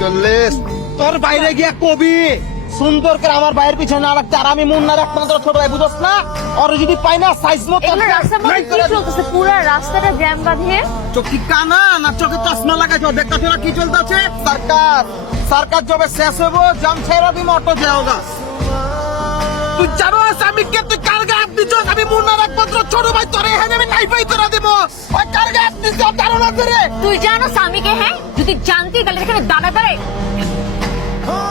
40। তোর বাইরে গিয়া কবি সুন্দর করে আমার বাইরের পিছনে না রাখতে, আর আমি মুন্নার একমাত্র ছোট ভাই, বুঝছ না? ওর যদি পাই না সাইজ মতো এগুলো রাস্তার মধ্যে কি চলতেছে? পুরো রাস্তাটা জ্যাম বাঁধিয়ে। চোখে কানা না চোখে চশমা লাগাইছো? দেখতেছো না কি চলতেছে? সরকার সরকার যবে শেষ হবো জাম ছেড়ে দিম, অটো যাওগা। তুই জানো আমি কে? তুই কার গায়ে হাত দিচ্ছ? আমি মুন্নার একমাত্র ছোট ভাই, তোরে এখানে আমি নাইফাই করে দিব। ওই কার গায়ে হাত দিচ্ছ জানো না রে? তুই জানো স্বামীকে? হ্যাঁ, যদি জানতি তাহলে এখানে দাঁড়া দাঁড়ায়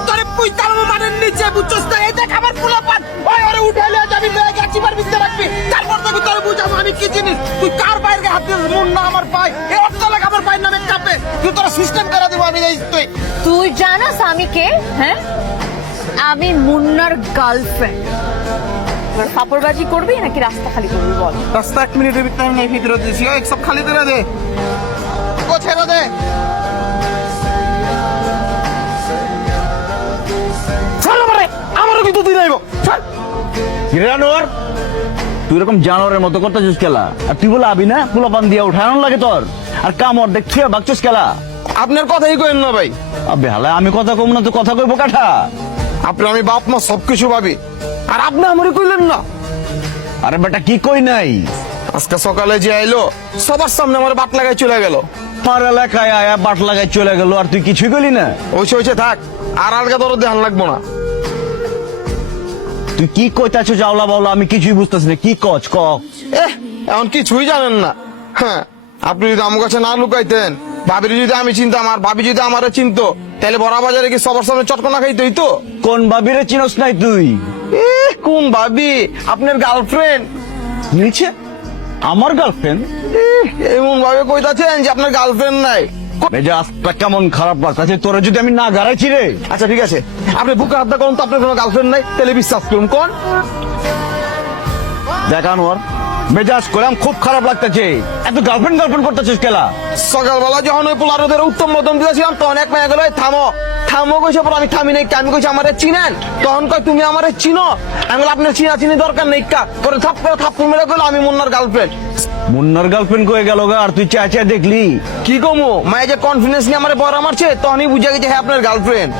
তোরে পুই তার মানের নিচে, বুঝছস না? এই দেখ আমার পোলাপান, ওই ওরে উঠাইলে আজ আমি ব্যাগ আছি বার ভিতরে রাখবি, তারপর তোকে তোরে বুঝাবো আমি কি জিনিস। তুই কার বাইরে হাত দিস? মুন্না আমার ভাই, এই অর্থ লাগে আমার ভাই নামে চাপে, তুই তোরা সিস্টেম করে দিব আমি এই তুই। তুই জানো স্বামীকে? হ্যাঁ, আমি মুন্নার গার্লফ্রেন্ড। এবার ফাপড়বাজি করবি নাকি রাস্তা খালি করবি বল? রাস্তা 1 মিনিটের ভিতরে আমি এই ভিতরে দিছি, ওই সব খালি করে দে, ও ছেড়ে দে। চল আমারে, আমারও কিন্তু তুই নাইব, চল। জানোয়ার, তুই এরকম জানোয়ারের মতো করতেছিস খেলা, আর তুই বলে আবি না পোলাপান দিয়া উঠানো লাগে তোর, আর কামড় দেখ ছুঁয়ে বাগছিস খেলা। আপনার কথাই কইেন না ভাই। আবে হালা, আমি কথা কম না তো কথা কইবো কাঠা? আপনি আমি বাপ মা সবকিছু ভাবি, আর আপনি আমারে কইলেন না। আরে বেটা কি কই নাই? আজকে সকালে যে আইলো সবার সামনে আমার বাট লাগাই চলে গেল। আমার এলাকায় আয়া বাট লাগাই চলে গেল, আর তুই কিছুই কইলি না? ওইসে থাক, আর আলগা তোর ধ্যান লাগবো না। তুই কি কইতাছো জাওলা বাউলা, আমি কিছুই বুঝতেছি না, কি কচ ক। এখন কিছুই জানেন না। হ্যাঁ, আপনি যদি আমার কাছে না লুকাইতেন, ভাবির যদি আমি চিনতাম আর ভাবি যদি আমারে চিনতো, তাহলে বড়া বাজারে কি সবার সামনে চটকনা খাইতেই তো। কোন বাবিরে চিনস নাই তুই? কোন ভাবি? আপনার গার্লফ্রেন্ড। নিচে আমার গার্লফ্রেন্ড? এমন ভাবে কইতাছেন যে আপনার গার্লফ্রেন্ড নাই। মেজাজটা কেমন খারাপ লাগতাছে তোরা, যদি আমি না গাড়াইছি রে। আচ্ছা ঠিক আছে, আপনি বুকে হাত করুন তো, আপনার কোনো গার্লফ্রেন্ড নাই, তাহলে বিশ্বাস করুন কোন। দেখানো আর মেজাজ করলাম, খুব খারাপ লাগতেছে, এত গার্লফ্রেন্ড গার্লফ্রেন্ড করতেছিস খেলা। সকালবেলা যখন ওই পোলারোদের উত্তম মধ্যম দিয়েছিলাম, তখন এক মেয়ে গেল থামো থামো কইছে, পর আমি থামি নাই, আমি কইছি আমারে চিনেন, তখন কয় তুমি আমারে চিনো, আমি বলি আপনার চিনা চিনি দরকার নেই কা, পরে থাপ করে থাপ্পড় মেরে গেল আমি মুন্নার গার্লফ্রেন্ড। মুন্নার গার্লফ্রেন্ড কয়ে গেল গা, আর তুই চায় চায় দেখলি? কি কমু, মায়ে যে কনফিডেন্স নিয়ে আমারে বড় মারছে, তখনই বুঝে গেছে হ্যাঁ আপনার গার্লফ্রেন্ড।